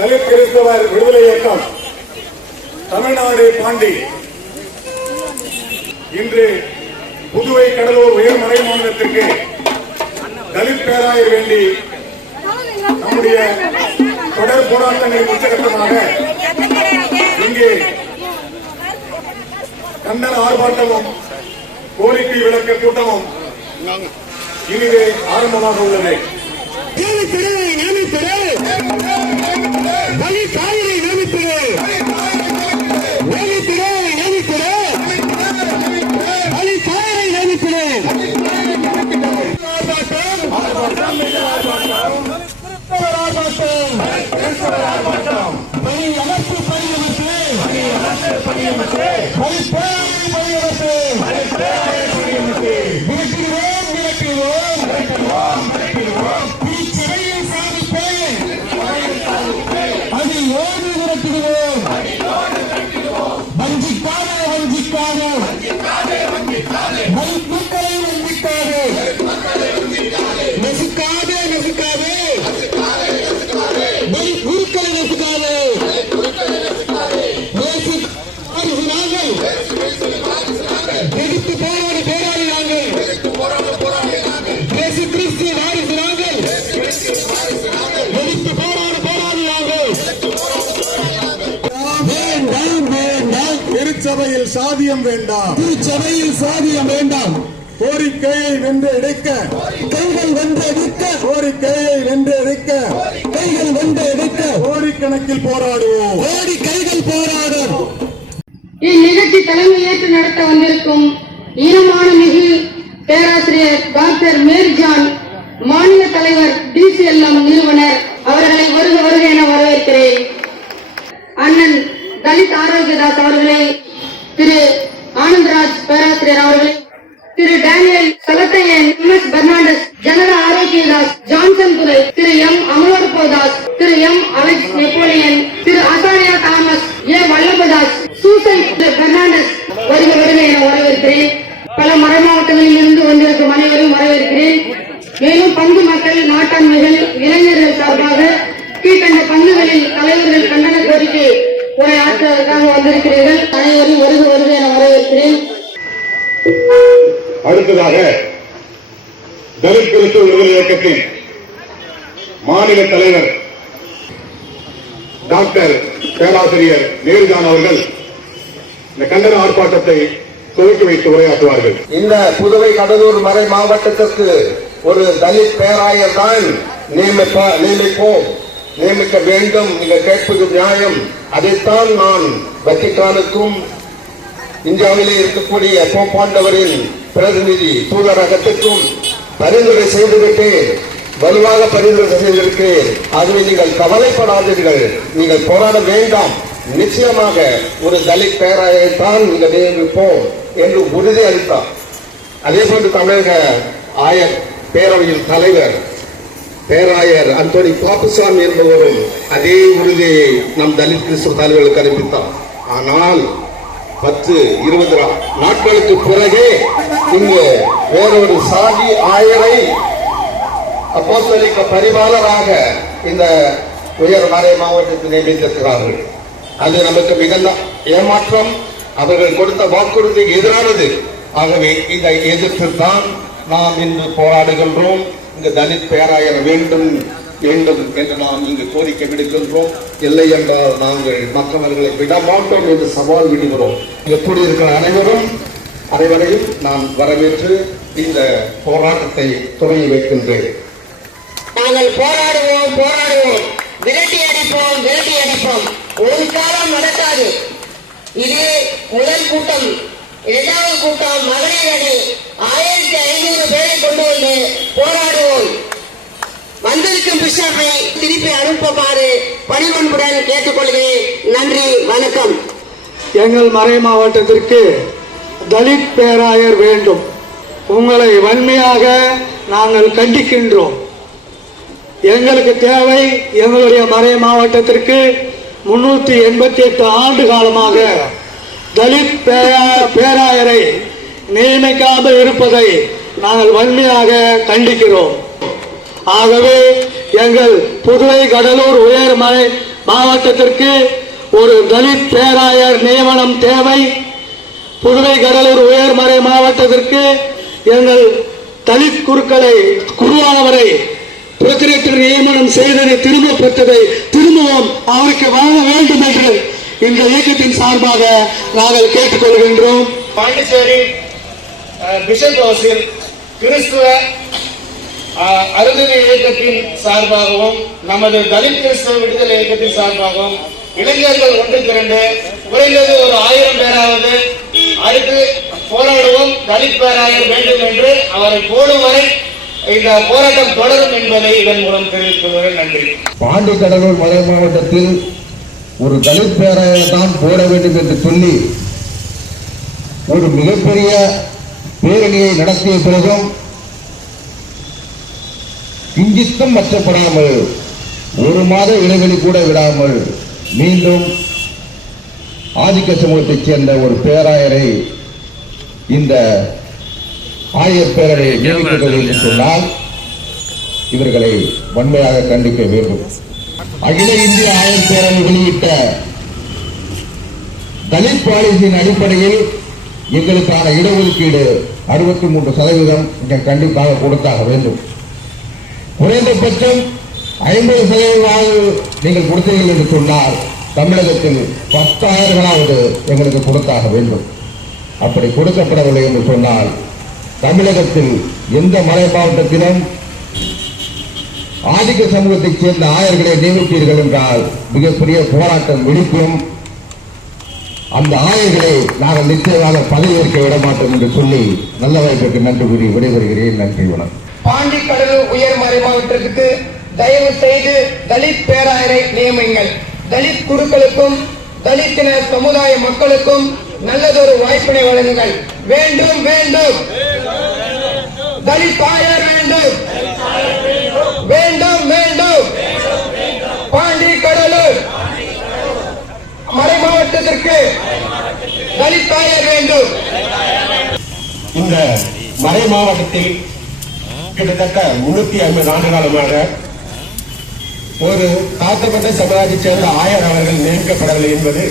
தலித் கிறிஸ்தவர் விடுதலை இயக்கம் தமிழ்நாடு பாண்டி இன்று புதுவை கடலூர் உயர்மறை மாநிலத்திற்கு தலித் பேராயர் வேண்டி நம்முடைய தொடர் போராட்டங்களின் உச்சகட்டமாக இங்கே கண்டன ஆர்ப்பாட்டமும் கோரிக்கை விளக்க கூட்டமும் இனிதே ஆரம்பமாக உள்ளது. திருச்சபையில் சாதியம் வேண்டாம், திருச்சபையில் சாதியம் வேண்டாம். கோரிக்கையை வென்று எடுக்க கைகள் வென்று எடுக்க, கோரிக்கையை வென்று எடுக்க கைகள் வென்று எடுக்க, கோடிக்கணக்கில் போராடுவோம், கோடி கைகள் போராடும். இந்நிகழ்ச்சி தலைமையேற்று நடத்த வந்திருக்கும் ஈரமான மிகு பேராசிரியர் டாக்டர் மேரிஜான், மாநில தலைவர் DCLM நிறுவனர் அவர்களை வருக வருக என வரவேற்கிறேன். அண்ணன் தலித் ஆரோக்கியதாஸ் அவர்களை, திரு ஆனந்தராஜ் பேராசிரியர் அவர்களை, Thiru Daniel Salathaiyan, MS Fernandes, ஜனரா Arokiyadas, Johnson Durai, Thiru M Amalorpadas, Thiru M Alex Napoleon, Thiru Azariah Thomas, A Vallabadas, Susan Fernandes வருக வருக என வரவேற்கிறேன். பல மறைமாவட்டங்களில் இருந்து வந்திருக்கும் அனைவரும் வரவேற்கிறேன். மேலும் பங்கு மக்கள், நாட்டாண்மைகள், இளைஞர்கள் சார்பாக கீழ்கண்ட பங்குகளில் தலைவர்கள் கண்டன கோரிக்கை உரையாற்றுவதற்காக வந்திருக்கிறீர்கள். அனைவரும் வருக வருக என வரவேற்கிறேன். அடுத்ததாக தலித் கிறிஸ்தவ விடுதலை இயக்கத்தின் மாநில தலைவர் டாக்டர் பேராசிரியர் மேரிஜான் அவர்கள் இந்த கண்டன ஆர்ப்பாட்டத்தை துவக்கி வைத்து உரையாற்றுவார்கள். இந்த புதுவை கடலூர் மறை மாவட்டத்திற்கு ஒரு தலித் பேராயர் தான் நியமிக்க வேண்டும். நீங்கள் கேட்பது நியாயம். அதைத்தான் நான் வத்திக்கானுக்கும் இந்தியாவிலே இருக்கக்கூடிய போப்பாண்டவரின் பிரதிநிதி தூதரகத்திற்கும் பரிந்துரை செய்துவிட்டேன், வலுவாக பரிந்துரை செய்திருக்கிறேன். ஆகவே நீங்கள் கவலைப்படாதீர்கள், நீங்கள் போராட வேண்டாம். நிச்சயமாக ஒரு தலித் பேராயரைத்தான் நீங்கள் நியமிப்போம் என்று உறுதி அளித்தார். அதே போன்று தமிழக ஆயர் பேரவையின் தலைவர் பேராயர் அந்தோனி பாப்புசாமி என்பவரும் அதே உறுதியை நம் தலித் கிறிஸ்தவ தலைவர்களுக்கு அறிவித்தார். ஆனால் 10-20 நாட்களுக்கு பிறகே இங்கு வேறொரு சாதி ஆயரை அப்போஸ்தலிக்க பரிபாலராக இந்த உயர் மறை மாவட்டத்தில் நியமித்திருக்கிறார்கள். அது நமக்கு மிகுந்த ஏமாற்றம். அவர்கள் கொடுத்த வாக்குறுதிக்கு எதிரானது. ஆகவே இதை எதிர்த்துத்தான் நாம் இன்று போராடுகின்றோம். இங்கு தலித் பேராயர் வேண்டும் வேண்டும் என்று நாம் இங்கு கோரிக்கை விடுக்கின்றோம். இல்லை என்றால் நாங்கள் மற்றவர்களை விடமாட்டோம் என்று சவால் விடுகிறோம். எப்படி இருக்கிற அனைவரையும் நான் வரவேற்று இந்த போராட்டத்தை தொடங்கி வைக்கின்றேன். நாங்கள் போராடுவோம், விரட்டி அடிப்போம். ஒரு காலம் நடக்காது. இது முதல் கூட்டம். இரண்டாவது கூட்டம் மகளிர் அணி 1500 பேரை கொண்டு வந்து போராடுவோம். வந்திருக்கும் பிஷப்பை திருப்பி அனுப்புமாறு பணிவன்புடன் கேட்டுக்கொள்கிறேன். நன்றி, வணக்கம். எங்கள் மறை மாவட்டத்திற்கு தலித் பேராயர் வேண்டும். உங்களை வன்மையாக நாங்கள் கண்டிக்கின்றோம். எங்களுக்கு தேவை எங்களுடைய மறை மாவட்டத்திற்கு 388 ஆண்டு காலமாக தலித் பேராயரை நியமிக்காமல் இருப்பதை நாங்கள் வன்மையாக கண்டிக்கிறோம். ஆகவே எங்கள் புதுவை கடலூர் உயர்மறை மாவட்டத்திற்கு ஒரு தலித் பேராயர் நியமனம் தேவை. புதுவை கடலூர் உயர்மறை மாவட்டத்திற்கு எங்கள் தலித் குருவானவரை புரோகிரேட்டர் நியமனம் செய்ததை திரும்ப பெற்றதை திரும்பவும் அவருக்கு வழங்க வேண்டும் என்று இந்த இயக்கத்தின் சார்பாக நாங்கள் கேட்டுக்கொள்கின்றோம். பாண்டிச்சேரி பிஷப் ஹவுஸில் கிறிஸ்துவ அருந்ததி இயக்கத்தின் சார்பாகவும் நமது தலித் கிறிஸ்தவ விடுதலை இயக்கத்தின் சார்பாகவும் இளைஞர்கள் ஒன்று திரண்டு குறைந்தது ஒரு 1000 பேராவது அடுத்து போராடுவோம். தலித் பேராயர் வேண்டும் என்று அவரை போடும் வரை இந்த போராட்டம் தொடரும் என்பதை இதன் மூலம் தெரிவித்துள்ளது. நன்றி. பாண்டி கடலூர் மறை மாவட்டத்தில் ஒரு தலித் பேராயர் தான் போட வேண்டும் என்று சொல்லி ஒரு மிகப்பெரிய பேரணியை நடத்திய பிறகும் கிஞ்சித்தும் மற்றப்படாமல் ஒரு மாத இடைவெளி கூட விடாமல் மீண்டும் ஆதிக்க சமூகத்தைச் சேர்ந்த ஒரு பேராயரை இந்த ஆயர் பேரவை நியமிக்கிறது என்று சொன்னால் இவர்களை வன்மையாக கண்டிக்க வேண்டும். அகில இந்திய ஆயர் பேரவை வெளியிட்ட தலித் பாலிசியின் அடிப்படையில் எங்களுக்கான இடஒதுக்கீடு 63% கண்டிப்பாக கொடுத்தாக வேண்டும். குறைந்தபட்சம் 50% நீங்கள் கொடுத்தீர்கள் என்று சொன்னால் தமிழகத்தில் 10,000 எங்களுக்கு கொடுத்தாக வேண்டும். அப்படி கொடுக்கப்படவில்லை என்று சொன்னால் தமிழகத்தில் எந்த மலை மாவட்டத்திலும் ஆதிக்க சமூகத்தைச் சேர்ந்த ஆயர்களை நியமித்தீர்கள் என்றால் மிகப்பெரிய போராட்டம் வெடிக்கும். அந்த ஆயர்களை நாங்கள் நிச்சயமாக பதவியேற்க விடமாட்டோம் என்று சொல்லி நல்ல வாய்ப்புக்கு நன்றி கூறி விடைபெறுகிறேன். நன்றி, வணக்கம். பாண்டி கடலூர் உயர் மறை மாவட்டத்திற்கு தயவு செய்து தலித் பேராயரை நியமிங்கள். தலித் குருக்களுக்கும் தலித்தின சமுதாய மக்களுக்கும் நல்லதொரு வாய்ப்பினை வழங்குங்கள். வேண்டும் வேண்டும் தலித் ஆயர் வேண்டும் வேண்டும் வேண்டும். பாண்டி கடலூர் மறை மாவட்டத்திற்கு தலித் ஆயர் வேண்டும். இந்த மறை மாவட்டத்தில் கிட்டத்தட்ட 350 ஆண்டு காலமாக ஒரு தாழ்த்தப்பட்ட சமுதாயத்தைச் சேர்ந்த ஆயர் அவர்கள் நியமிக்கப்படவில்லை என்பது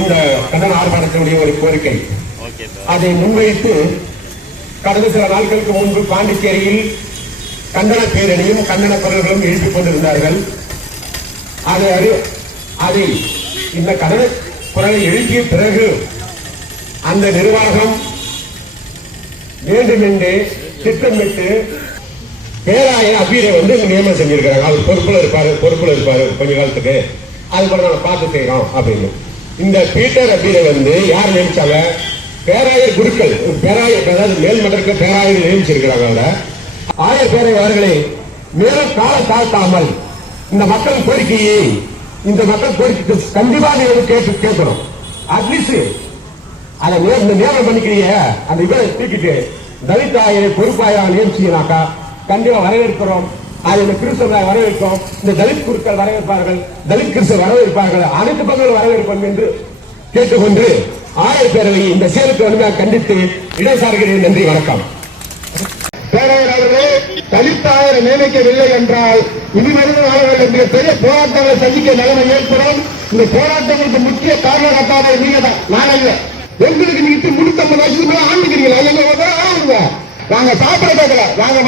இந்த கண்டன ஆர்ப்பாட்டத்தினுடைய ஒரு கோரிக்கை. அதை முன்வைத்து கடந்த சில நாட்களுக்கு முன்பு பாண்டிச்சேரியில் கண்டன பேரணியும் கண்டன குரல்களும் எழுப்பிக் கொண்டிருந்தார்கள். அதை இந்த கண்டன குரலை எழுப்பிய பிறகு அந்த நிர்வாகம் வேண்டுமென்றே திட்டமிட்டு பேராயர் அபீரை நியமனம் செஞ்சிருக்கிறாங்க. அவர் பொறுப்புல இருப்பாரு கொஞ்ச காலத்துக்கு, அது கூட நாங்க பார்த்து செய்யறோம் அப்படின்னு. இந்த பீட்டர் அபீரை யார் நியமிச்சாங்க? பேராயர் குருக்கள், பேராயர் அதாவது மேல்மன்றக்கு பேராயர் நியமிச்சிருக்கிறாங்க. ஆயர் பேராயர் அவர்களை மேலும் கால தாழ்த்தாமல் இந்த மக்கள் கோரிக்கையை கண்டிப்பா கேட்கணும். அட்லீஸ்ட் அதை நியமனம் பண்ணிக்கிறீங்க, அந்த இவரை தூக்கிட்டு தலித் ஆயரை பொறுப்பாயாக நியமிச்சீங்கன்னாக்கா கண்டிப்பா வரவேற்கிறோம். அது இந்த கிறிஸ்தவ வரவேற்கும், இந்த தலித் குருக்கள் வரவேற்பார்கள், தலித் கிறிஸ்தவ வரவேற்பார்கள், அனைத்து பக்கங்களும் வரவேற்போம் என்று கேட்டுக்கொண்டு ஆயர் பேரவை இந்த செயலுக்கு வன்மையாக கண்டித்து இடைசாருகிறேன். நன்றி, வணக்கம். பேராயர் அவர்களே, தலித் ஆயரை நியமிக்கவில்லை என்றால் இதுவரை என்ற பெரிய போராட்டங்களை சந்திக்க நிலைமை ஏற்படும். இந்த போராட்டங்களுக்கு முக்கிய காரணகர்த்தாவே நீங்க தான், நான் அல்ல. எங்களுக்கு நீங்க 350 வருஷத்துக்கு ஆண்டுக்கிறீங்களா? எங்க நாங்க சாப்பிட கேட்கல, நாங்க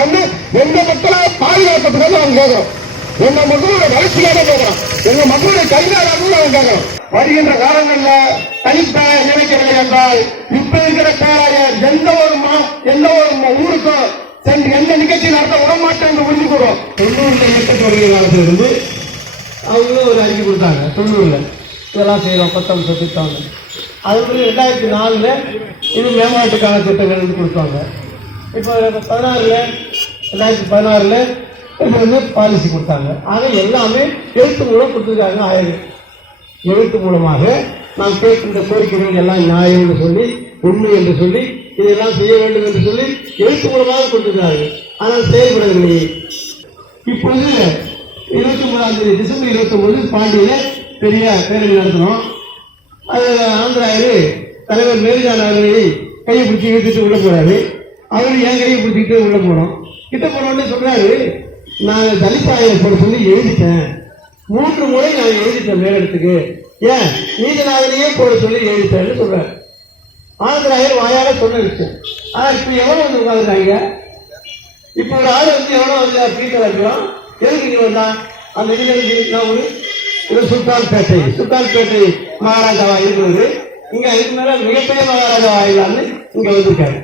எங்க மக்களை பாதுகாக்கிறதுக்கு நாங்க கேட்கிறோம். எங்க மக்களோட வளர்ச்சியாக கேட்கிறோம், எங்க மக்களுடைய கைதாராக நாங்க கேட்கிறோம். வருகின்ற காலங்கள்ல தனிப்பேராயர் நியமிக்கவில்லை என்றால் இப்ப இருக்கிற பேராயர் எந்த ஒரு ஊருக்கும் சென்று எந்த நிகழ்ச்சி நடத்த விடமாட்டோம் என்று உறுதி கூறும். 90 இயக்கத்துடைய காலத்திலிருந்து அவங்களும் ஒரு அறிக்கை கொடுத்தாங்க. 90 இதெல்லாம் செய்யறோம், 10 திட்டம். அதுக்கு 2004 இது மேம்பாட்டுக்கான திட்டங்கள் கொடுத்தாங்க. இப்போ 2016 இப்போ பாலிசி கொடுத்தாங்க. ஆக எல்லாமே எழுத்து மூலம் கொடுத்துருக்காங்க. ஆயிரம் எழுத்து மூலமாக நாம் கேட்கின்ற கோரிக்கைகள் எல்லாம் நியாயம் என்று சொல்லி, உண்மை என்று சொல்லி, இதெல்லாம் செய்ய வேண்டும் என்று சொல்லி எழுத்து மூலமாக கொடுத்திருக்கிறார்கள். ஆனால் செயல்படவில்லை. இப்பொழுது 29 டிசம்பர் 29 பாண்டியில பெரிய பேரணி நடத்தணும். அது ஆந்திராயிரு தலைவர் மேரிஜான் அவர்களை கையை பிடிச்சி இழுத்துட்டு உள்ள போறாரு. அவரு என் கையை பிடிச்சிட்டு உள்ள போனோம். கிட்ட போனோடனே சொல்றாரு, நான் தலித்தாயை போட சொல்லி எழுதிட்டேன், 3 முறை நான் எழுதிட்டேன் மேலிடத்துக்கு, ஏன் நீதிநாதனையே போட சொல்லி எழுதிட்டேன்னு சொல்றாரு. ஆந்திராயர் வாயால சொன்ன விஷயம். ஆனா இப்ப எவ்வளவு வந்து உட்காந்துருக்காங்க? இப்ப ஒரு ஆள் வந்து எவ்வளவு வந்து ஸ்பீக்கர் இருக்கிறோம், எதுக்கு இங்க வந்தா அந்த இது சுல்தான்பேட்டை மகாராஜாவா இருக்கிறது. இங்க இதுக்கு மேல மிகப்பெரிய மகாராஜாவா இல்லாம இங்க வந்திருக்காரு.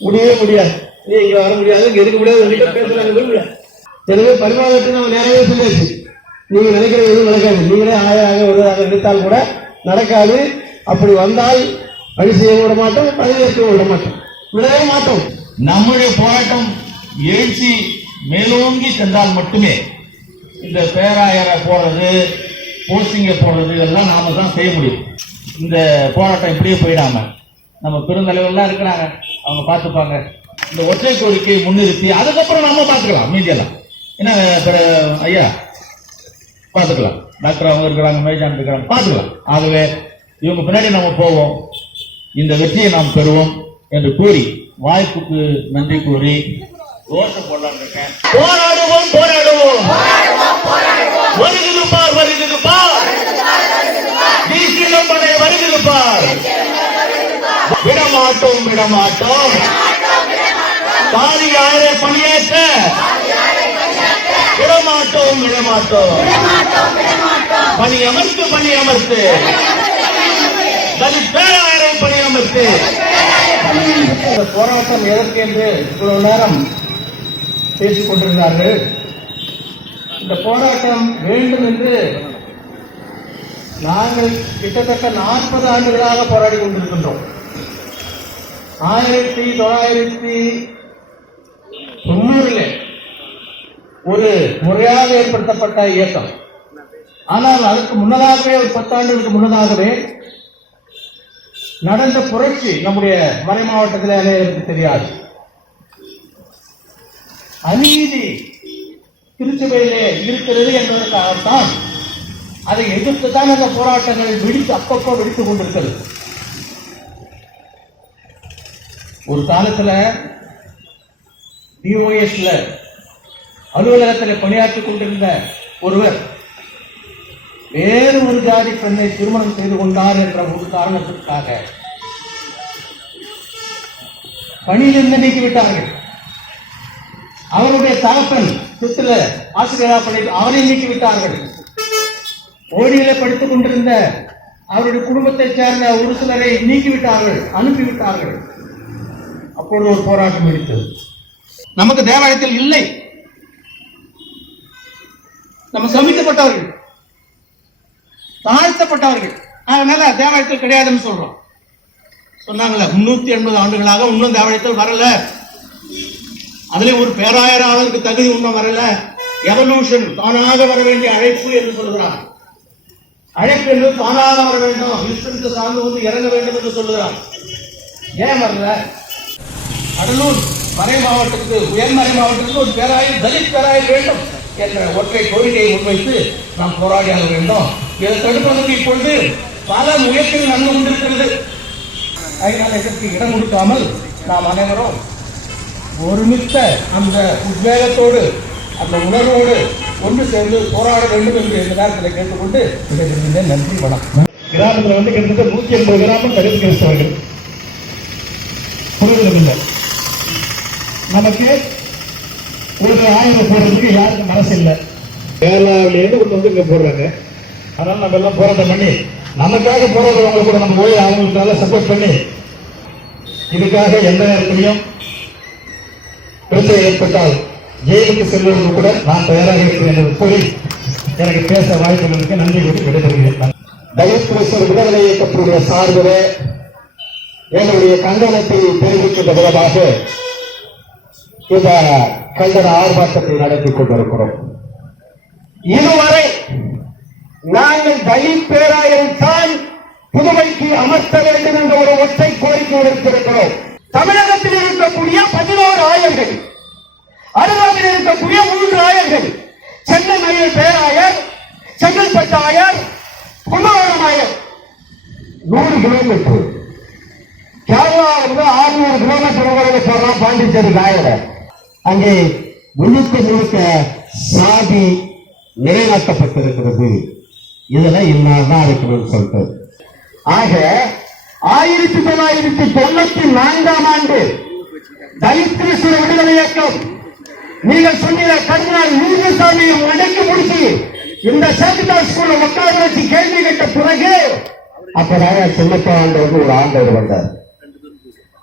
முடியவே முடியாது, நீ இங்க வர முடியாது, இங்க இருக்க முடியாது, பேசுறாங்க. எனவே பரிமாணத்தை நம்ம நிறையவே சொல்லியாச்சு. நீங்க நினைக்கிறது எதுவும் நடக்காது. நீங்களே ஆயிரம் வருவதாக நினைத்தால் கூட நடக்காது. அப்படி வந்தால் பணி செய்ய விட மாட்டோம், பதவியேற்க விட மாட்டோம், விடவே மாட்டோம். நம்முடைய போராட்டம் எழுச்சி மேலோங்கி சென்றால் மட்டுமே இந்த பேராயரை போடுறது, போஸ்டிங்க போடுறது இதெல்லாம் நாம தான் செய்ய முடியும். இந்த போராட்டம் இப்படியே போயிடாம நம்ம பெருந்தலைவர்லாம் இருக்கிறாங்க, அவங்க பார்த்துப்பாங்க. இந்த ஒற்றை கோரிக்கையை முன்னிறுத்தி அதுக்கப்புறம் நாம பார்த்துக்கலாம் மீதியெல்லாம். என்ன ஐயா பார்த்துக்கலாம், டாக்டர் அவங்க இருக்கிறாங்க, மேஜான் இருக்கிறாங்க, பார்த்துக்கலாம். ஆகவே இவங்க பின்னாடி நம்ம போவோம், இந்த வெற்றியை நாம் பெறுவோம் என்று கூறி வாய்ப்புக்கு நன்றி கூறி ஓட்டம் போடலாம் இருக்கேன். போராடுவோம் போராடுவோம், வருகிறது பார் வருகிறது பார், டிசிஎம் படை வருகிறது பார், விடமாட்டோம் விடமாட்டோம், பாரியாரை பணியேற்ற விடமாட்டோம் விடமாட்டோம், பணி அமர்த்து பணி அமர்த்து, தலித் பேராயரை பணி அமர்த்து. இந்த போராட்டம் எதற்கு என்று இவ்வளவு நேரம் பேசிக் கொண்டிருந்தார்கள். இந்த போராட்டம் வேண்டும் என்று நாங்கள் கிட்டத்தட்ட 40 ஆண்டுகளாக போராடி கொண்டிருக்கின்றோம். 1990 ஒரு முறையாக ஏற்படுத்தப்பட்ட இயக்கம். ஆனால் அதற்கு முன்னதாகவே ஒரு 10 ஆண்டுகளுக்கு முன்னதாகவே நடந்த புரட்சி நம்முடைய மறை மாவட்டத்தில் அனைவருக்கு தெரியாது. அநீதி திருச்சபையிலே இருக்கிறது என்பதற்காகத்தான் அதை எதிர்த்துத்தான் அந்த போராட்டங்கள் அப்பப்போ வெடித்துக் கொண்டிருக்கிறது. ஒரு காலத்துல டிஓஎஸ்ல அலுவலகத்தில் பணியாற்றிக் கொண்டிருந்த ஒருவர் வேறு ஒரு ஜாதி பெண்ணை திருமணம் செய்து கொண்டார் என்ற ஒரு காரணத்திற்காக பணியிலிருந்து நீக்கிவிட்டார்கள். அவருடைய தகப்பன் சித்துல ஆசிரியராக பணி அவரை நீக்கிவிட்டார்கள். ஓடியில படித்துக் கொண்டிருந்த அவருடைய குடும்பத்தை சேர்ந்த ஒரு சிலரை நீக்கிவிட்டார்கள், அனுப்பிவிட்டார்கள். அப்பொழுது ஒரு போராட்டம் எடுத்தது. நமக்கு தேவாலயத்தில் இல்லை, நம்ம சமிக்கப்பட்டவர்கள், தாழ்த்தப்பட்டவர்கள், அதனால தேவாலயத்தில் கிடையாதுன்னு சொல்றோம். சொன்னாங்கல்ல 380 ஆண்டுகளாக இன்னும் தேவாலயத்தில் வரல, அதுல ஒரு பேராயராவதற்கு தகுதி இன்னும் வரல, எவல்யூஷன் தானாக வர வேண்டிய அழைப்பு என்று சொல்கிறார். அழைப்பு என்று தானாக வர வேண்டும், இஷ்டத்தை சார்ந்து வந்து இறங்க வேண்டும் என்று சொல்கிறார். ஏன் வரல? கடலூர் மறை மாவட்டத்துக்கு, உயர்மறை மாவட்டத்துக்கு ஒரு பேராயர், தலித் பேராயர் வேண்டும் என்ற ஒற்றை கோரிக்கையை முன்வைத்து நாம் போராடியாக வேண்டும். இதை தடுப்பதற்கு இப்பொழுது பல முயற்சிகள் நடந்து கொண்டிருக்கிறது. அதனால் இதற்கு இடம் கொடுக்காமல் நாம் அனைவரும் ஒருமித்த அந்த உத்வேகத்தோடு, அந்த உணர்வோடு ஒன்று சேர்ந்து போராட வேண்டும் என்று இந்த நேரத்தில் கேட்டுக்கொண்டு விடைபெறுகின்றேன். நன்றி, வணக்கம். கிராமத்தில் வந்து கிட்டத்தட்ட 180 கிராமம் தலித் கிறிஸ்தவர்கள். புரிதலும் இல்லை. நமக்கு ஒரு 1000 போடுறதுக்கு யாருக்கும் மனசு இல்லை. கேரளாவிலேருந்து கொண்டு வந்து இங்க போடுறாங்க. அதனால நம்ம எல்லாம் போராட்டம் பண்ணி நமக்காக போராடுறவங்க கூட நம்ம போய் அவங்களுக்கு நல்லா சப்போர்ட் பண்ணி இதுக்காக எந்த நேரத்திலையும் பிரச்சனை ஏற்பட்டால் ஜெயிலுக்கு செல்வதற்கு கூட நான் தயாராக இருக்கிறேன் என்று கூறி எனக்கு பேச வாய்ப்புகளுக்கு நன்றி கூறி விடைபெறுகிறேன். தலித் கிறிஸ்தவர் விடுதலை இயக்கத்துடைய சார்பிலே என்னுடைய கண்டனத்தை தெரிவிக்கின்ற விதமாக இந்த கண்டன ஆர்ப்பாட்டத்தை நடத்திக் கொண்டிருக்கிறோம். இதுவரை நாங்கள் தலித் பேராயரை தான் புதுமைக்கு அமர்த்த வேண்டும் என்ற ஒரு ஒற்றை கோரிக்கை வைத்திருக்கிறோம். தமிழகத்தில் இருக்கக்கூடிய 11 ஆயர்கள் அருகாமையில் இருக்கக்கூடிய 3 ஆயர்கள், சென்னை மயில் பேராயர், செங்கல்பட்டு ஆயர், கும்பகோணம் ஆயர். 100 கிலோமீட்டர் கேரளாவிலிருந்து 600 கிலோமீட்டர் போறோம் பாண்டிச்சேரி ஆயர். அங்கே முழுக்க சாதி நிலைநாட்டப்பட்டிருக்கிறது. இதுல இன்னாதான் இருக்கணும்னு சொல்லிட்டு. ஆக 1994ஆம் ஆண்டு தலித் கிறிஸ்துவ விடுதலை இயக்கம் நீங்கள் சொன்ன கர்னல் யூனிசாமியை மடக்கி முடிச்சு இந்த சேக்குதார் ஸ்கூல்ல உட்கார வச்சு கேள்வி கேட்ட பிறகு அப்பதான் சின்னப்பா ஆண்டவர் ஒரு ஆண்டவர் வந்தார்.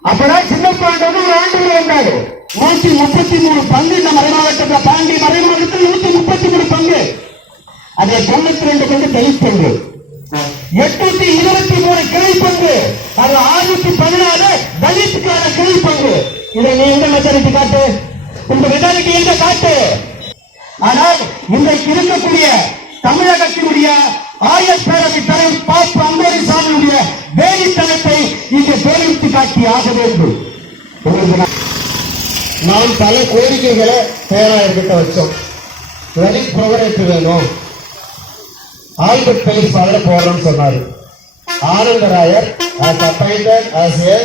அப்பதான் சின்னப்பா ஆண்டவர் ஒரு ஆண்டவர் வந்தாரு. 133 பங்கு இந்த மறைமாவட்டத்தில், பாண்டி மறைமாவட்டத்தில் 133 பங்கு. அதை 92 பங்கு தலித் பங்கு, 823 கிளை பங்கு, அது 614 தலித்துக்கான கிளை பங்கு. இதை நீ எந்த மெஜாரிட்டி காட்டு, இந்த மெஜாரிட்டி எங்க காட்டு. ஆனால் இன்றைக்கு இருக்கக்கூடிய தமிழகத்தினுடைய ஆயர் பேரவை தலைவர் பாப்பு அம்பேரி சாமியுடைய வேலித்தனத்தை இங்கு பேரித்து காட்டி ஆக வேண்டும். நாம் பல கோரிக்கைகளை பேராயர்கிட்ட வச்சோம். தலித் புரோகிரேட்டர் வேணும், ஆல்பர்ட் பெலிஸ் ஃபாதர் போறோம்னு சொன்னாரு. Anandarayar as appointed as a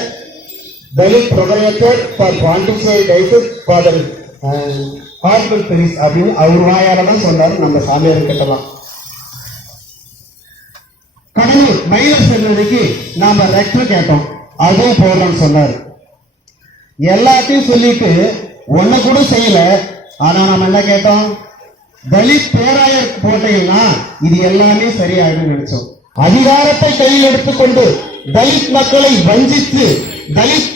Dalit Progenitor for Pontifical Diocese Father Albert Belize அப்படின்னு அவர் வாயால தான் சொன்னாரு. நம்ம சாமியார் கிட்டலாம் கடலூர் மயிலர் செல்வதைக்கு நாம ரெக்டர் கேட்டோம், அதுவும் போடுறோம்னு சொன்னாரு. எல்லாத்தையும் சொல்லிட்டு ஒண்ணு கூட செய்யல. ஆனா நம்ம என்ன கேட்டோம், தலித் பேராயர் போட்டீங்கன்னா இது எல்லாமே சரியாயிடும் நினைச்சோம். அதிகாரத்தை கையில் எடுத்துக்கொண்டு தலித் மக்களை வஞ்சித்து தலித்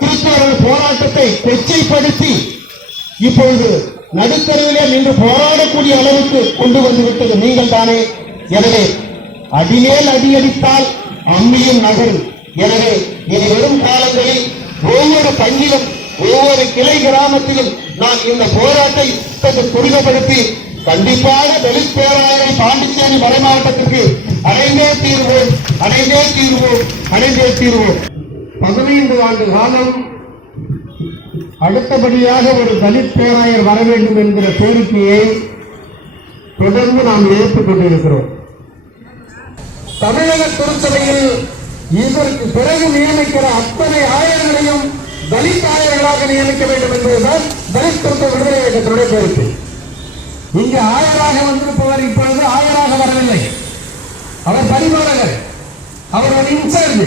கிறிஸ்தவர்கள் போராட்டத்தை கொச்சைப்படுத்தி இப்பொழுது நடுத்தருவிலே நின்று போராடக்கூடிய அளவுக்கு கொண்டு வந்து விட்டது நீங்கள் தானே. எனவே அடிமேல் அடியடித்தால் அம்மியும் நகரும். எனவே இனி வரும் காலங்களில் ஒவ்வொரு பங்கிலும் ஒவ்வொரு கிளை கிராமத்திலும் நான் இந்த போராட்டத்தை துரிதப்படுத்தி கண்டிப்பாக தலித் பேராயரை பாண்டிச்சேரி மறை மாவட்டத்திற்கு அடைந்தே தீர்வோம். 15 ஆண்டு காலம் அடுத்தபடியாக ஒரு தலித் பேராயர் வர வேண்டும் என்கிற கோரிக்கையை தொடர்ந்து நாம் ஏற்றுக் கொண்டிருக்கிறோம். தமிழக திருச்சபையில் இதற்கு பிறகு நியமிக்கிற அத்தனை ஆயர்களையும் தலித் ஆயர்களாக நியமிக்க வேண்டும் என்பதுதான் தலித் திருத்த விடுதலை இயக்கத்தினுடைய கோரிக்கை. இங்கு ஆயராக வந்திருப்பவர் இப்பொழுது ஆயராக வரவில்லை. அவர் பரிபாலகர், அவர் ஒரு இன்சார்ஜ்,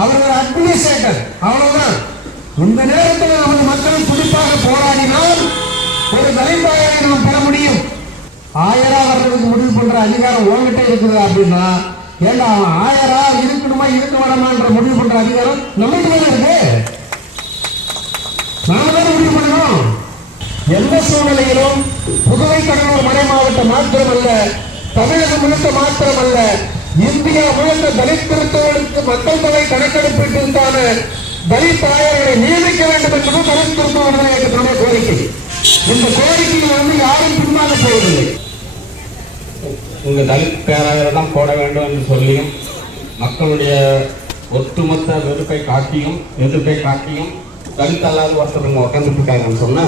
அவர் ஒரு அட்மினிஸ்ட்ரேட்டர், அவ்வளவுதான். இந்த நேரத்தில் நமது மக்கள் துடிப்பாக போராடினால் ஒரு தலித் ஆயரை நாம் பெற முடியும். ஆயரா வர்றதுக்கு முடிவு பண்ற அதிகாரம் உங்ககிட்ட இருக்குது அப்படின்னா, ஏன்னா அவன் ஆயரா இருக்கணுமா இருக்க வேணாமான்ற முடிவு பண்ற அதிகாரம் நம்மகிட்ட தானே இருக்கு. நாம தானே முடிவு பண்ணணும். எந்த சூழ்நிலையிலும் புதுவை கடலூர் மறை மாவட்டம் மாத்திரமல்ல, தமிழகம் முழுக்க மாத்திரமல்ல, இந்தியா முழுக்க தலித் திருத்தவர்களுக்கு மக்கள் தொகை கணக்கெடுப்பிற்கான தலித் ஆயர்களை நியமிக்க வேண்டும் என்பது தலித் திருத்த விடுதலை இயக்கத்தினுடைய கோரிக்கை. இந்த கோரிக்கையில் வந்து யாரும் பின்வாங்க போவதில்லை. உங்க தலித் பேராயரை தான் போட வேண்டும் என்று சொல்லியும் மக்களுடைய ஒட்டுமொத்த எதிர்ப்பை காட்டியும் தலித் அல்லாத ஒருத்தவங்க உட்காந்துட்டு இருக்காங்கன்னு சொன்னா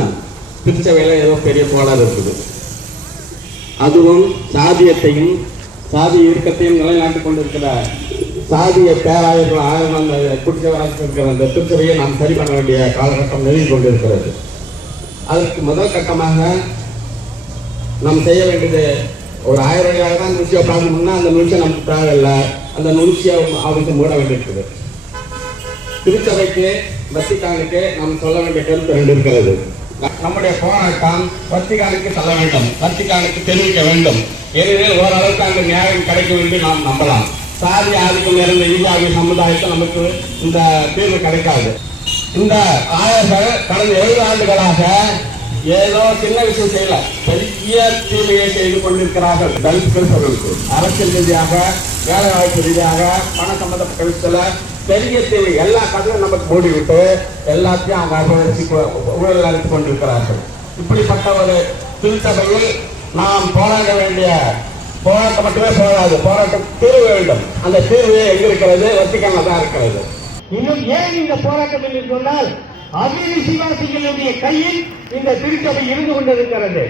திருச்சபையில ஏதோ பெரிய கோளாறு இருக்குது. அதுவும் சாதியத்தையும் சாதி இறுக்கத்தையும் நிலைநாட்டிக் கொண்டிருக்கிற சாதிய பேராயர்கள் ஆயிரம் அந்த இருக்கிற அந்த திருச்சபையை நாம் சரி பண்ண வேண்டிய காலகட்டம் நெருங்கி கொண்டிருக்கிறது. அதற்கு முதல் கட்டமாக நாம் செய்ய வேண்டியது, ஒரு 1000 ரூபாயாக தான் நுண்சியை பார்க்கணும்னா அந்த நுண்சியை நமக்கு தேவையில்லை, அந்த நுண்சியை அவருக்கு மூட வேண்டியிருக்குது. திருச்சபைக்கு வத்திக்கானுக்கு நாம் சொல்ல வேண்டிய கருத்து 2 இருக்கிறது. நம்முடைய போராட்டம் வத்திக்கானுக்கு சொல்ல வேண்டும், வத்திக்கானுக்கு தெரிவிக்க வேண்டும். ஏனெனில் ஓரளவுக்கு அந்த நியாயம் கிடைக்கும் என்று நாம் நம்பலாம். சாதி ஆதிக்கம் நிறைந்த இந்தியாவிய சமுதாயத்தை நமக்கு இந்த தீர்வு கிடைக்காது. இந்த ஆயர்கள் கடந்த 7 ஆண்டுகளாக ஏதோ சின்ன விஷயம் செய்யல, பெரிய தீமையை செய்து கொண்டிருக்கிறார்கள். தலித் கிறிஸ்தவர்களுக்கு அரசியல் ரீதியாக, வேலை வாய்ப்பு ரீதியாக, பண சம்பந்தப்பட்ட விஷயத்துல பெரிய தீமை, எல்லா கதையும் நமக்கு மூடிவிட்டு எல்லாத்தையும் அவங்க ஊழல் அழைத்துக் கொண்டிருக்கிறார்கள். இப்படிப்பட்ட ஒரு திருச்சபையில் நாம் போராட வேண்டிய போராட்டம் மட்டுமே போராது, போராட்டம் தீர்வு வேண்டும். அந்த தீர்வு எங்க இருக்கிறது? வத்திக்கான்ல தான் இருக்கிறது. இன்னும் ஏன் இந்த போராட்டம் என்று சொன்னால், அபிவிசுவாசிகளுடைய கையில் இந்த திருச்சபை இருந்து கொண்டிருக்கிறது.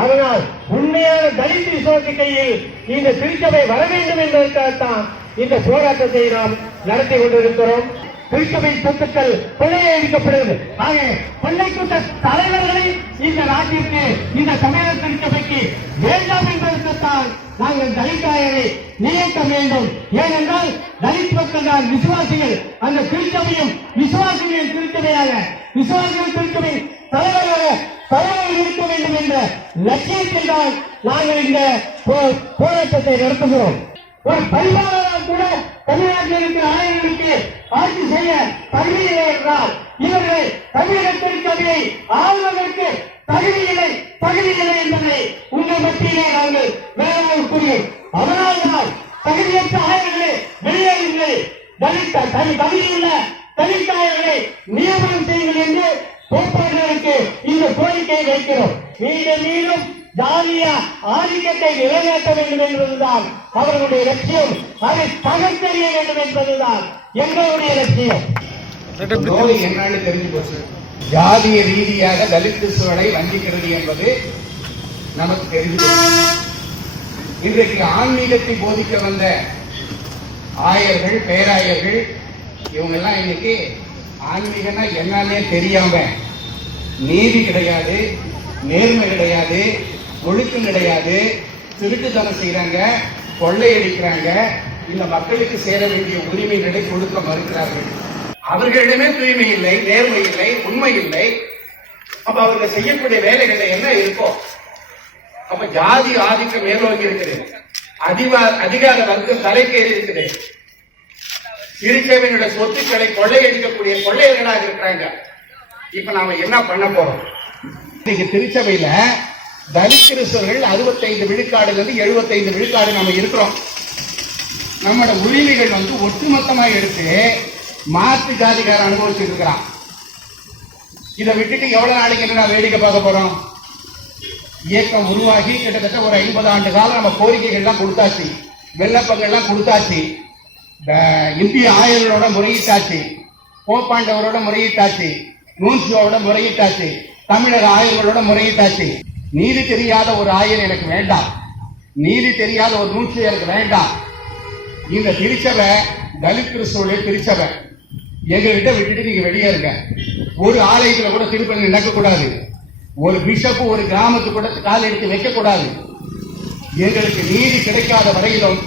அதனால் உண்மையான தலித் விசுவாசி கையில் இந்த திருச்சபை வர வேண்டும் என்பதற்காகத்தான் இந்த போராட்டத்தை நாம் நடத்தி கொண்டிருக்கிறோம். திருச்சபை சொத்துக்கள் கொள்ளையடிக்கப்படுகிறது. ஆக கொள்ளை கூட்ட தலைவர்களை இந்த நாட்டிற்கு, இந்த தமிழக திருச்சபைக்கு வேண்டாம் என்பதற்குத்தான் நாங்கள் தலித்தாயரை நியமிக்க வேண்டும். ஏனென்றால் தலித் மக்கள் தான் விசுவாசிகள். அந்த திருச்சபையும் விசுவாசிகளின் திருச்சபையாக, விசுவாசிகள் திருச்சபை தலைவர்கள் இருக்க வேண்டும் என்ற லட்சியத்தில் தான் நாங்கள் இந்த போராட்டத்தை நடத்துகிறோம். ஒரு பரிமாணம் கூட தமிழ்நாட்டில் இருக்கிற ஆணையர்களுக்கு ஆட்சி செய்ய தகுதியில்லை என்றால் இவர்கள் தமிழக திருச்சபையை ஆளுவதற்கு தகுதியில்லை என்பதை உங்கள் மத்தியிலே நாங்கள் மேலாக கூறுகிறோம். அதனால்தான் தகுதியற்ற ஆயர்களை வெளியேறுங்கள், தகுதியுள்ள தலித்தாயர்களை நியமனம் செய்யுங்கள் என்று பொறுப்பாளர்களுக்கு இந்த கோரிக்கையை வைக்கிறோம். மீண்டும் ஜாதிய ஆதிக்கத்தை நிலைநாட்ட வேண்டும் என்பதுதான் அவர்களுடைய லட்சியம். அதை தகர்த்தெறிய வேண்டும் என்பதுதான் எங்களுடைய லட்சியம். நோய் என்னன்னு தெரிஞ்சு போச்சு. ஜாதிய ரீதியாக தலித் கிறிஸ்துவனை வஞ்சிக்கிறது என்பது நமக்கு தெரிஞ்சு. இன்றைக்கு ஆன்மீகத்தை போதிக்க வந்த ஆயர்கள், பேராயர்கள் இவங்க எல்லாம் இன்னைக்கு ஆன்மீகம்னா என்னன்னே தெரியாம, நீதி கிடையாது, நேர்மை கிடையாது, ஒழுக்கம் கிடையாது, திருட்டுத்தனம் செய்யறாங்க, கொள்ளையடிக்கிறாங்க, இந்த மக்களுக்கு சேர வேண்டிய உரிமைகளை கொடுக்க மறுக்கிறார்கள். அவர்களிடமே தூய்மை இல்லை, நேர்மை இல்லை, உண்மை இல்லை. அப்ப அவர்கள் செய்யக்கூடிய வேலைகள் என்ன இருக்கும்? அப்ப ஜாதி ஆதிக்கம் மேலோங்கி இருக்குது, அதிகார வர்க்கம் தலைக்கேறி இருக்குது. திருச்சபையினுடைய சொத்துக்களை கொள்ளையடிக்கக்கூடிய கொள்ளையர்களாக இருக்கிறாங்க. இப்ப நாம என்ன பண்ண போறோம்? இன்னைக்கு திருச்சபையில தலித் கிறிஸ்தவர்கள் 65 விழுக்காடுல இருந்து 75 விழுக்காடு நம்ம இருக்கிறோம். நம்மளோட உரிமைகள் ஒட்டுமொத்தமாக எடுத்து மாற்று ஜாதிகார அனுபவிச்சுட்டு இருக்கிறான். இதை விட்டுட்டு எவ்வளவு நாளைக்கு என்ன வேடிக்கை பார்க்க போறோம்? இயக்கம் உருவாகி கிட்டத்தட்ட ஒரு 50 ஆண்டு காலம் நம்ம கோரிக்கைகள்லாம் கொடுத்தாச்சு, விண்ணப்பங்கள்லாம் கொடுத்தாச்சு, இந்திய ஆயர்களோட முறையீட்டாச்சு, போப்பாண்டவரோட முறையீட்டாச்சு, நூன்சியோட முறையீட்டாச்சு, தமிழக ஆயர்களோட முறையீட்டாச்சு. நீதி தெரியாத ஒரு ஆயர் எனக்கு வேண்டாம், நீதி தெரியாத ஒரு நூன்சி எனக்கு வேண்டாம். இந்த திருச்சபை தலித் கிறிஸ்துவ திருச்சபை, எங்ககிட்ட விட்டுட்டு நீங்க வெளியேறுங்க. ஒரு ஆலயத்துல கூட திருப்பணி நடக்கக்கூடாது, ஒரு பிஷப்பு ஒரு கிராமத்து கூட கால் எடுத்து வைக்க கூடாது. எங்களுக்கு நீதி கிடைக்காத வரையிலும்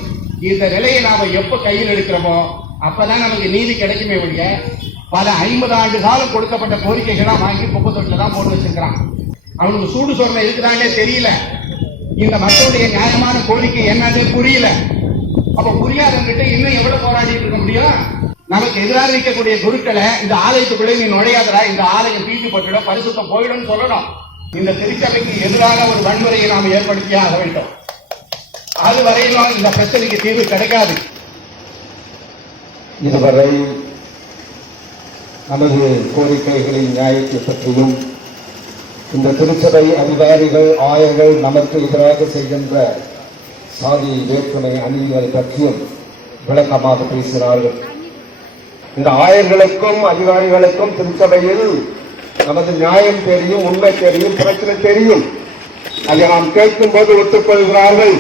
இந்த நிலையை நாம எப்ப கையில் எடுக்கிறோமோ அப்பதான் நமக்கு நீதி கிடைக்குமே ஒழிய, பல 50 ஆண்டு காலம் கொடுக்கப்பட்ட கோரிக்கைகளா வாங்கி குப்பத்தொட்டில தான் போட்டு வச்சிருக்கிறான். அவனுக்கு சூடு சொரணை இருக்குதானே தெரியல, இந்த மக்களுடைய நியாயமான கோரிக்கை என்னன்னு புரியல. அப்ப புரியாதவங்கிட்ட இன்னும் எவ்வளவு போராடிட்டு இருக்க முடியும்? நமக்கு எதிராக இருக்கக்கூடிய குருக்களை இந்த ஆலயத்துக்குள்ளே நீ நுழையாதரா, இந்த ஆலயம் தீட்டு போட்டுடும், பரிசுத்தம் போயிடும் சொல்லணும். இந்த திருச்சபைக்கு எதிரான ஒரு வன்முறையை நாம் ஏற்படுத்தியே ஆக வேண்டும். அதுவரையிலும் இந்த பிரச்சனைக்கு தீர்வு கிடைக்காது. இதுவரை நமது கோரிக்கைகளின் நியாயத்தை பற்றியும் இந்த திருச்சபை அதிகாரிகள் ஆயர்கள் நமக்கு எதிராக செய்கின்ற சாதி வேற்றுமை அநீதிகள் பற்றியும் விளக்கமாக பேசினார்கள். இந்த ஆயர்களுக்கும் அதிகாரிகளுக்கும் திருச்சபையில் நமது நியாயம் தெரியும், உண்மை தெரியும், பிரச்சனை தெரியும். அதை நாம் கேட்கும் போது ஒத்துக்கொள்கிறார்கள்.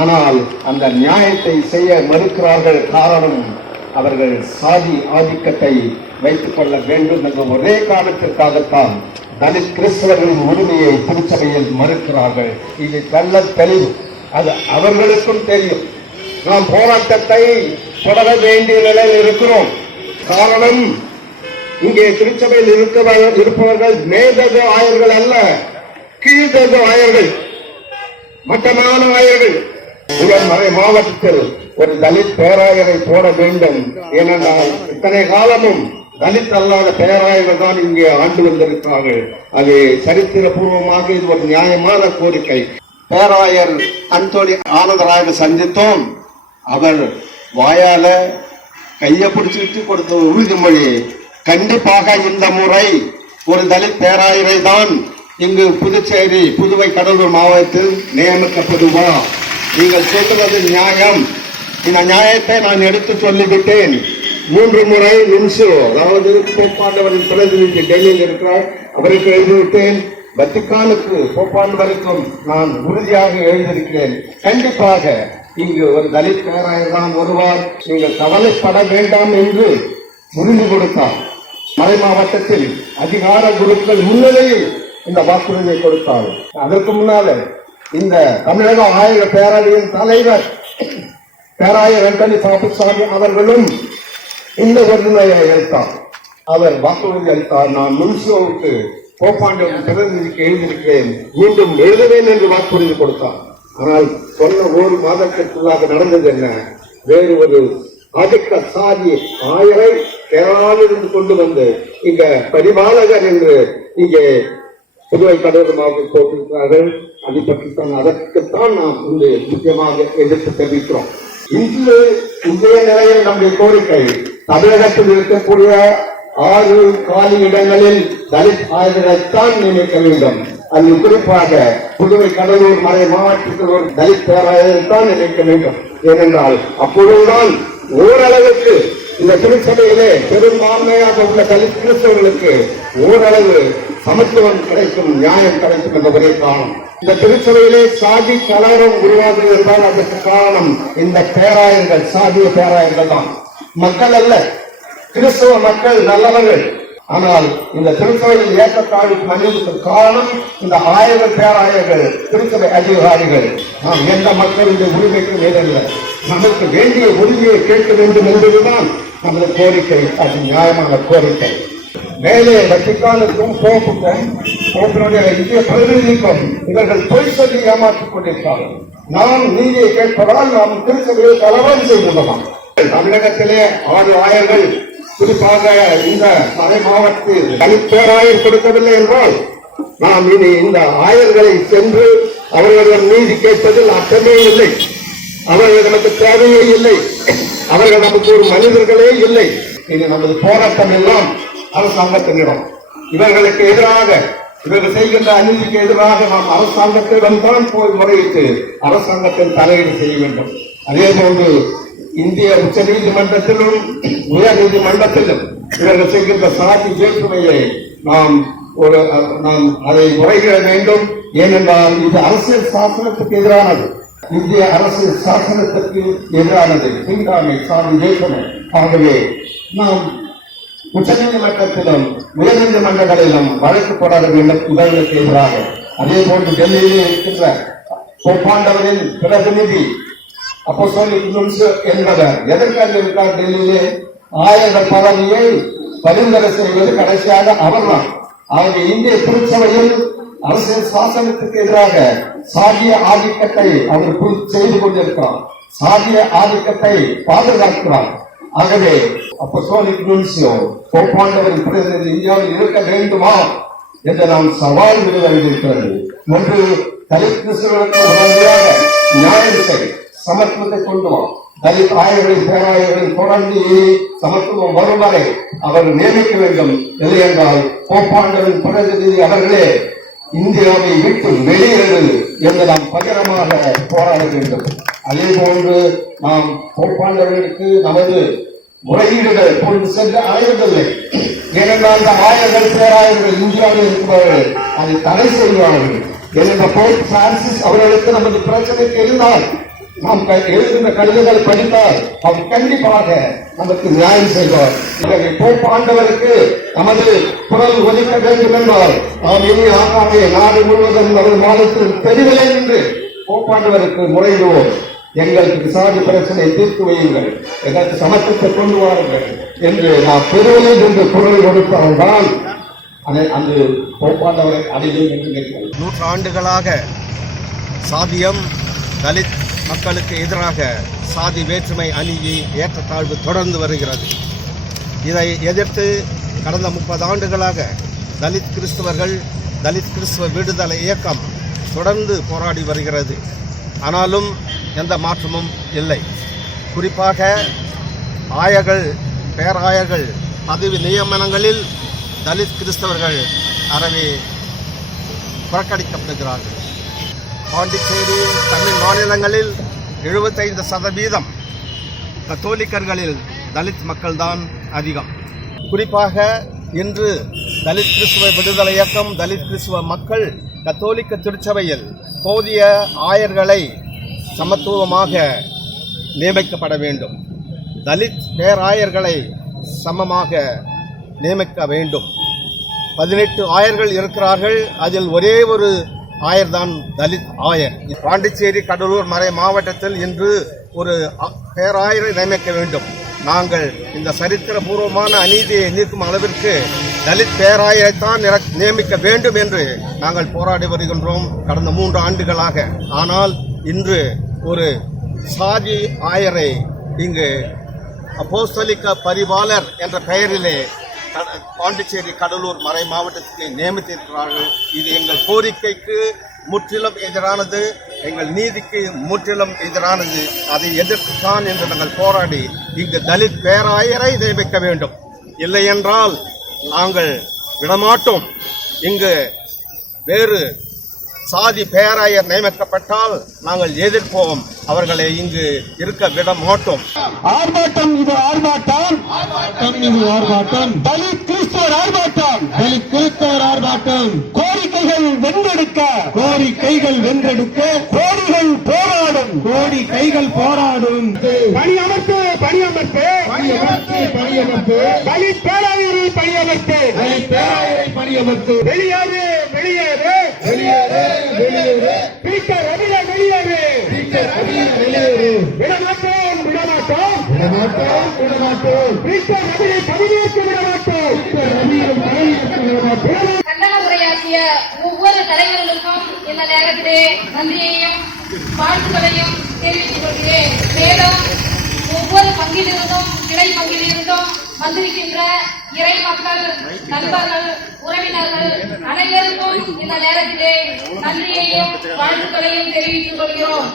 ஆனால் அந்த நியாயத்தை செய்ய மறுக்கிறார்கள். காரணம், அவர்கள் சாதி ஆதிக்கத்தை வைத்துக் கொள்ள வேண்டும் என்ற ஒரே காரணத்திற்காகத்தான் தலித் கிறிஸ்தவர்களின் உரிமையை திருச்சபையில் மறுக்கிறார்கள். இது நல்ல தெளிவு, அது அவர்களுக்கும் தெரியும். நாம் போராட்டத்தை தொடர வேண்டிய நிலையில் இருக்கிறோம். காரணம், இங்கே திருச்சபையில் இருப்பவர்கள் மேதகு ஆயர்கள் அல்ல, கீழ்தகு ஆயர்கள், மட்டமான ஆயர்கள். மறை மாவட்டத்தில் ஒரு தலித் பேராயரை போட வேண்டும். ஏனென்றால் இத்தனை காலமும் தலித் அல்லாத பேராயர்கள் தான் இங்கே ஆண்டு வந்திருக்கிறார்கள். அது சரித்திரபூர்வமாக இது ஒரு நியாயமான கோரிக்கை. பேராயர் அந்தோணி ஆனந்தராயர் சந்தித்தோம். அவர் வாயால கையை பிடிச்சிட்டு கொடுத்த உறுதிமொழி, கண்டிப்பாக இந்த முறை ஒரு தலித் பேராயரை தான் இங்கு புதுச்சேரி, புதுவை, கடலூர் மாவட்டத்தில் நியமிக்கப்படுவார். நீங்கள் சொல்லுவது நியாயம். இந்த நியாயத்தை நான் எடுத்து சொல்லிவிட்டேன். 3 முறை நிமிஷம், அதாவது போப்பாண்டவரின் பிரதிநிதி டெல்லியில் இருக்கிறார், அவருக்கு எழுதிவிட்டேன். வத்திக்கானுக்கு போப்பாண்டவருக்கும் நான் உறுதியாக எழுதியிருக்கிறேன். கண்டிப்பாக இங்கு ஒரு தலித் பேராயர் தான் வருவார், நீங்கள் கவலைப்பட வேண்டாம் என்று உறுதி கொடுத்தார். மறை மாவட்டத்தில் அதிகார குருக்கள் முன்னிலையில் இந்த வாக்குறுதியை கொடுத்தார். அதற்கு முன்னால இந்த தமிழக ஆயுத பேரவையின் தலைவர் பேராயர் ஆண்டனி சாபுசாமி அவர்களும் இந்த உறுதியை அளித்தார். அவர் வாக்குறுதி அளித்தார், நான் முன்சியோவுக்கு போப்பாண்டவன் பிரதிநிதிக்கு எழுதியிருக்கிறேன், மீண்டும் எழுதுவேன் என்று வாக்குறுதி கொடுத்தார். ஆனால் சொன்ன 1 மாதத்திற்குள்ளாக நடந்தது என்ன? வேறு ஒரு ஆதிக்க சாதி ஆயரை கேரளாவிலிருந்து கொண்டு வந்து இங்க பரிபாலகர் என்று இங்கே புதுவை கடலூர் மாவட்டத்தில் போட்டிருக்கிறார்கள். அதை பற்றித்தான், அதற்குத்தான் நாம் இன்று முக்கியமாக எதிர்ப்பு தெரிவிக்கிறோம். இன்றைய நிலையில் நம்முடைய கோரிக்கை, தமிழகத்தில் இருக்கக்கூடிய 6 காலி இடங்களில் தலித் ஆயர்களைத்தான் நியமிக்க வேண்டும். அதில் குறிப்பாக புதுவை கடலூர் மறை மாவட்டத்தில் ஒரு தலித் பேராயரைத்தான் நியமிக்க வேண்டும். ஏனென்றால் அப்பொழுதுதான் ஓரளவுக்கு இந்த திருச்சபையிலே பெரும்பான்மையாக உள்ள தலித் கிறிஸ்தவர்களுக்கு ஓரளவு சமத்துவம் கிடைக்கும், நியாயம் கிடைக்கும் என்ற ஒரே காரணம். இந்த திருச்சபையிலே சாதி கலவரம் உருவாகுவதால் அதற்கு காரணம் இந்த பேராயர்கள், சாதிய பேராயர்கள் தான். மக்கள் அல்ல, கிறிஸ்தவ மக்கள் நல்லவர்கள். ஆனால் இந்த திருச்சபையில் ஏற்றத்தாழ்வுக்கு மனிதனுக்கு காரணம் இந்த ஆயர்கள், பேராயர்கள், திருச்சபை அதிகாரிகள். நாம் எந்த மக்களுடைய உரிமைக்கு மேலல்ல, நமக்கு வேண்டிய உரிமையை கேட்க வேண்டும் என்பதுதான் நமது கோரிக்கை. அது நியாயமான கோரிக்கை. மேலே வத்திக்கானுக்கும் போப்பினுடைய இந்திய பிரதிநிதிக்கும் இவர்கள் பொய் சொல்லி ஏமாற்றிக் கொண்டிருக்கிறார்கள். நாம் நீதியை கேட்பதால் நாம் திருச்சபையில் கலவரம் செய்துள்ளோம். தமிழகத்திலே 6 ஆயர்கள், குறிப்பாக இந்த மறை மாவட்டத்தில் தலித் பேராயர் கொடுக்கவில்லை என்றால் நாம் இனி இந்த ஆயர்களை சென்று அவர்களிடம் நீதி கேட்பதில் அர்த்தமே இல்லை. அவர்கள் நமக்கு தேவையே இல்லை, அவர்கள் நமக்கு ஒரு மனிதர்களே இல்லை. இது நமது போராட்டம் எல்லாம் அரசாங்கத்தினிடம். இவர்களுக்கு எதிராக, இவர்கள் செய்கின்ற அநீதிக்கு எதிராக நாம் அரசாங்கத்திடம் தான் போய் முறையிட்டு அரசாங்கத்தில் தலையீடு செய்ய வேண்டும். அதே போன்று இந்திய உச்ச நீதிமன்றத்திலும் உயர் நீதிமன்றத்திலும் இவர்கள் செய்கின்ற சாதி வேற்றுமையை நாம் அதை முறையிட வேண்டும். ஏனென்றால் இது அரசியல் சாசனத்துக்கு எதிரானது, இந்திய அரசியல் சாசனத்திற்கு எதிரானது தீண்டாமை, சாதி வேற்றுமை. ஆகவே நாம் உச்ச நீதிமன்றத்திலும் உயர் நீதிமன்றங்களிலும் வழக்கு தொடர வேண்டும் இவர்களுக்கு எதிராக. அதே போன்று டெல்லியிலே இருக்கின்ற போப்பாண்டவரின் பிரதிநிதி அப்போஸ்தலர் என்பவர் எதற்காக இருக்கார்? டெல்லியிலே ஆயர்கள் பதவியை பரிந்துரை செய்வது கடைசியாக அவர்தான். அவருடைய இந்திய திருச்சபையில் அரசியல் சாசனத்துக்கு எதிராக சாதிய ஆதிக்கத்தை அவர் செய்து கொண்டிருக்கிறார், சாதிய ஆதிக்கத்தை பாதுகாக்கிறார். ஆகவே அப்போஸ்தலர் போப்பாண்டவரின் பிரதிநிதி இந்தியாவில் இருக்க வேண்டுமா என்று நாம் சவால் விடுதலிருக்கிறது. ஒன்று, தலித் கிறிஸ்தவர்களுக்கு உடனடியாக நியாயம் செய், சமத்துவத்தை கொண்டு வா. தலித் ஆயர்களின் பேராயர்களின் தொடர்ந்து சமத்துவம் வரும் வரை அவர் நியமிக்க வேண்டும். இல்லை என்றால் போப்பாண்டவரின் பிரதிநிதி அவர்களே இந்தியாவை விட்டு வெளியேறு என்று நாம் பகிரமாக போராட வேண்டும். அதே போன்று நாம் போப்பாண்டவர்களுக்கு நமது முறையீடுகள் கொண்டு சென்று அடைவதில்லை. ஏனென்றால் அந்த ஆயர்கள், பேராயர்கள் இந்தியாவில் இருக்கிறவர்கள் அதை தடை செய்வார்கள். ஏனென்ற போப் பிரான்சிஸ் அவர்களுக்கு நமது பிரச்சனைக்கு இருந்தால் நாம் எழுதுகின்ற கடிதங்களை படித்தால் அவர் கண்டிப்பாக நமக்கு நியாயம் செய்வார். இதை போப்பாண்டவருக்கு நமது குரல் ஒலிக்க வேண்டும் என்றால் நாம் இனி ஆகாமே நாடு முழுவதும் நமது மாதத்தில் தெரியவில்லை என்று போப்பாண்டவருக்கு முறையிடுவோம். எங்களுக்கு சாதி பிரச்சனை தீர்த்து வையுங்கள், எங்களுக்கு சமத்துவத்தை கொண்டு வாருங்கள் என்று நாம் பெருவலில் என்று குரல் கொடுத்தால்தான் அந்த போப்பாண்டவரை அடையும் என்று நினைக்கிறேன். 100 ஆண்டுகளாக சாதியம், தலித் மக்களுக்கு எதிராக சாதி வேற்றுமை அநீதி ஏற்றத்தாழ்வு தொடர்ந்து வருகிறது. இதை எதிர்த்து கடந்த 30 ஆண்டுகளாக தலித் கிறிஸ்தவர்கள், தலித் கிறிஸ்தவ விடுதலை இயக்கம் தொடர்ந்து போராடி வருகிறது. ஆனாலும் எந்த மாற்றமும் இல்லை. குறிப்பாக ஆயர்கள், பேராயர்கள் பதவி நியமனங்களில் தலித் கிறிஸ்தவர்கள் அறவே புறக்கணிக்கப்படுகிறார்கள். பாண்டிச்சேரி, தமிழ் மாநிலங்களில் 75% கத்தோலிக்கர்களில் தலித் மக்கள் தான் அதிகம். குறிப்பாக இன்று தலித் கிறிஸ்துவ விடுதலை இயக்கம், தலித் கிறிஸ்துவ மக்கள் கத்தோலிக்க திருச்சபையில் போதிய ஆயர்களை சமத்துவமாக நியமிக்கப்பட வேண்டும். தலித் பேராயர்களை சமமாக நியமிக்க வேண்டும். 18 ஆயர்கள் இருக்கிறார்கள். அதில் ஒரே ஒரு ஆயர்தான் தலித் ஆயர். பாண்டிச்சேரி, கடலூர், மறை மாவட்டத்தில் இன்று ஒரு பேராயரை நியமிக்க வேண்டும். நாங்கள் இந்த சரித்திரபூர்வமான அநீதியை நீக்கும் அளவிற்கு தலித் பேராயரைத்தான் நியமிக்க வேண்டும் என்று நாங்கள் போராடி வருகின்றோம் கடந்த 3 ஆண்டுகளாக. ஆனால் இன்று ஒரு சாதி ஆயரை இங்கு அப்போஸ்தலிக்க பரிபாலர் என்ற பெயரிலே பாண்டிச்சேரி, கடலூர், மறை மாவட்டத்துக்கு நியமித்திருக்கிறார்கள். இது எங்கள் கோரிக்கைக்கு முற்றிலும் எதிரானது, எங்கள் நீதிக்கு முற்றிலும் எதிரானது. அதை எதிர்த்துத்தான் என்று நாங்கள் போராடி இங்கு தலித் பேராயரை நியமிக்க வேண்டும். இல்லை என்றால் நாங்கள் விடமாட்டோம். இங்கு வேறு சாதி பேராயர் நியமிக்கப்பட்டால் நாங்கள் எதிர்ப்போம். அவர்களை இங்கு இருக்க விட மாட்டோம். ஆர்ப்பாட்டம் இது ஆர்ப்பாட்டம், இது ஆர்ப்பாட்டம். தலித் கிறிஸ்தவர் ஆர்ப்பாட்டம், தலித் கிறிஸ்தவர் ஆர்ப்பாட்டம். கோரிக்கைகள் வென்றெடுக்க, கோரிக்கைகள் வென்றெடுக்க, கோடிகள் போராடும், கோடி கைகள் போராடும். பணியமர்த்து, பணியமர்த்து, பணியமர்த்து, பணியமர்த்து. தலித் பேராயரை பணியமர்த்து, தலித் பேராயரை பணியமர்த்து. வெளியேறு, வெளியேறு, வெளியேறு, வெளியேறு. பீட்டர் அபில வெளியேறு, பீட்டர் அபில வெளியேறு. விடமாட்டோம், விடமாட்டோம், விடமாட்டோம், விடமாட்டோம். பீட்டர் அபிலை பதவியேற்க விடமாட்டோம், பீட்டர் அபிலை பதவியேற்க விடமாட்டோம். கண்டன உரையாற்றிய ஒவ்வொரு தலைவர்களுக்கும் இந்த நேரத்திலே நன்றியையும் வாழ்த்துக்களையும் தெரிவித்துக் கொள்கிறேன். மேலும் ஒவ்வொரு பங்கிலிருந்தும், கிளை பங்கிலிருந்தும் வந்திருக்கின்ற இறை மக்கள், நண்பர்கள், உறவினர்கள் அனைவருக்கும் இந்த நேரத்திலே நன்றியையும் வாழ்த்துக்களையும் தெரிவித்துக் கொள்கிறோம்.